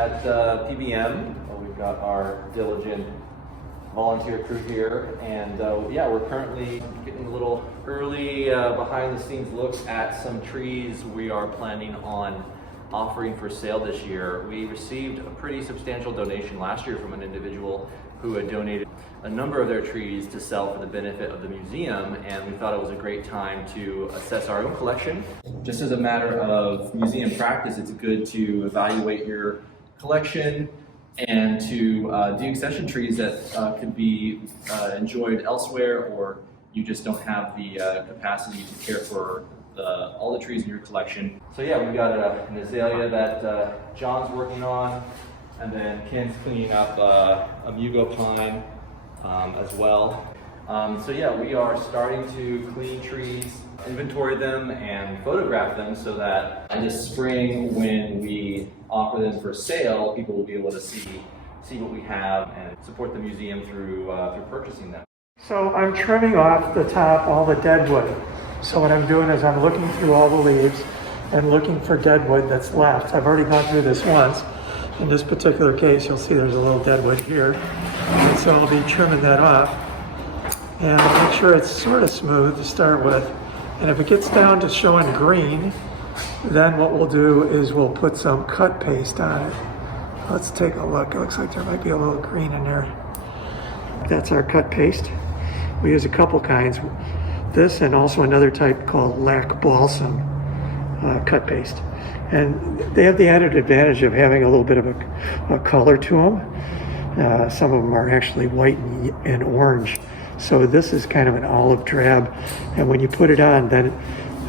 At PBM, we've got our diligent volunteer crew here, and yeah, we're currently getting a little early behind the scenes looks at some trees we are planning on offering for sale this year. We received a pretty substantial donation last year from an individual who had donated a number of their trees to sell for the benefit of the museum, and we thought it was a great time to assess our own collection. Just as a matter of museum practice, it's good to evaluate your collection and to do accession trees that could be enjoyed elsewhere, or you just don't have the capacity to care for all the trees in your collection. So yeah, we've got an azalea that John's working on, and then Ken's cleaning up a Mugo pine as well. So yeah, we are starting to clean trees, inventory them, and photograph them so that in the spring, when we offer them for sale, people will be able to see what we have and support the museum through purchasing them. So I'm trimming off the top all the dead wood. So what I'm doing is I'm looking through all the leaves and looking for dead wood that's left. I've already gone through this once. In this particular case, you'll see there's a little dead wood here. And so I'll be trimming that off and make sure it's sort of smooth to start with. And if it gets down to showing green, then what we'll do is we'll put some cut paste on it. Let's take a look. It looks like there might be a little green in there. That's our cut paste. We use a couple kinds. This and also another type called lac balsam cut paste. And they have the added advantage of having a little bit of a color to them. Some of them are actually white and orange. So this is kind of an olive drab. And when you put it on, then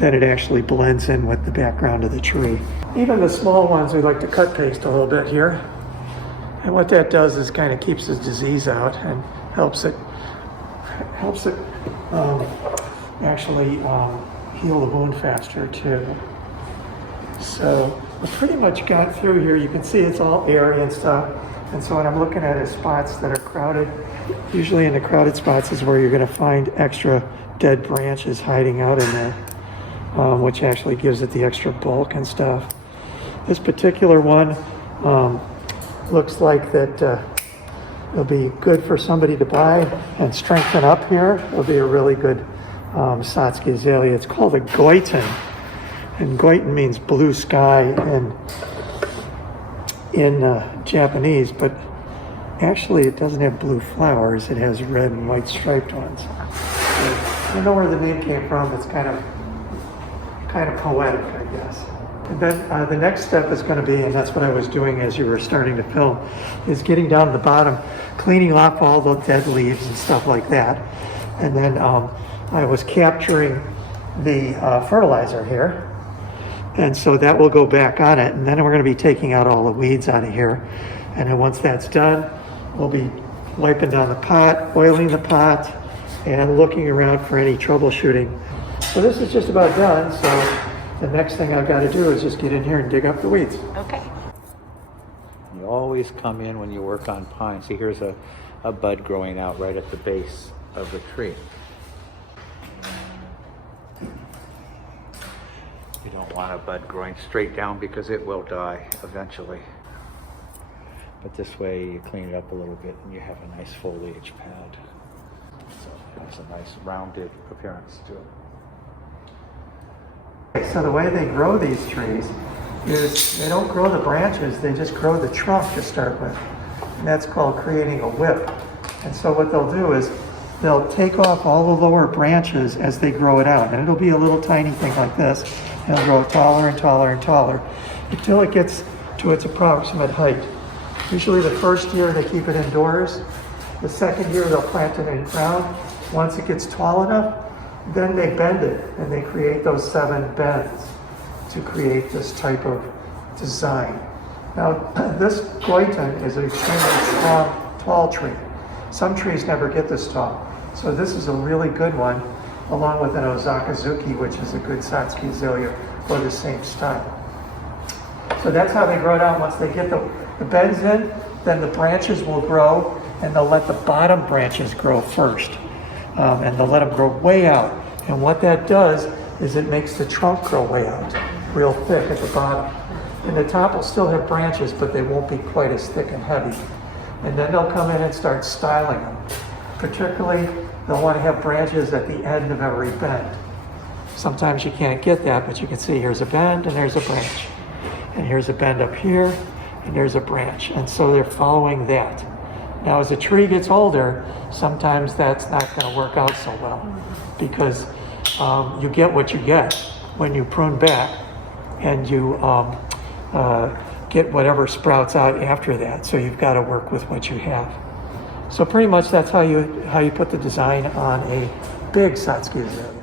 it actually blends in with the background of the tree. Even the small ones, we like to cut paste a little bit here. And what that does is kind of keeps the disease out and helps it actually heal the wound faster too. So we pretty much got through here. You can see it's all airy and stuff. And so what I'm looking at is spots that are crowded. Usually in the crowded spots is where you're going to find extra dead branches hiding out in there, which actually gives it the extra bulk and stuff. This particular one looks like that it'll be good for somebody to buy and strengthen up here. It'll be a really good Satsuki Azalea. It's called a Gyoten, and Gyoten means blue sky in Japanese, but actually it doesn't have blue flowers. It has red and white striped ones. So I don't know where the name came from. It's kind of poetic, I guess. And then the next step is going to be, and that's what I was doing as you were starting to film, is getting down to the bottom, cleaning off all the dead leaves and stuff like that. And then I was capturing the fertilizer here. And so that will go back on it. And then we're going to be taking out all the weeds out of here. And then once that's done, we'll be wiping down the pot, oiling the pot, and looking around for any troubleshooting. So this is just about done. So the next thing I've got to do is just get in here and dig up the weeds. Okay. You always come in when you work on pine. See, here's a bud growing out right at the base of the tree. You don't want a bud growing straight down because it will die eventually. But this way you clean it up a little bit and you have a nice foliage pad. So it has a nice rounded appearance to it. So the way they grow these trees is they don't grow the branches, they just grow the trunk to start with. And that's called creating a whip. And so what they'll do is they'll take off all the lower branches as they grow it out. And it'll be a little tiny thing like this. And it'll grow taller and taller and taller until it gets to its approximate height. Usually the first year they keep it indoors. The second year they'll plant it in ground. Once it gets tall enough, then they bend it and they create those 7 bends to create this type of design. Now this Gyoten is an extremely strong, tall tree. Some trees never get this tall. So this is a really good one, along with an Ozakazuki, which is a good Satsuki Azalea for the same style. So that's how they grow it out. Once they get the bends in, then the branches will grow, and they'll let the bottom branches grow first. And they'll let them grow way out. And what that does is it makes the trunk grow way out, real thick at the bottom. And the top will still have branches, but they won't be quite as thick and heavy. And then they'll come in and start styling them. Particularly, they'll want to have branches at the end of every bend. Sometimes you can't get that, but you can see here's a bend and there's a branch. And here's a bend up here, and there's a branch. And so they're following that. Now, as a tree gets older, sometimes that's not going to work out so well, because you get what you get when you prune back, and you get whatever sprouts out after that. So you've got to work with what you have. So pretty much that's how you put the design on a big Satsuki Azalea.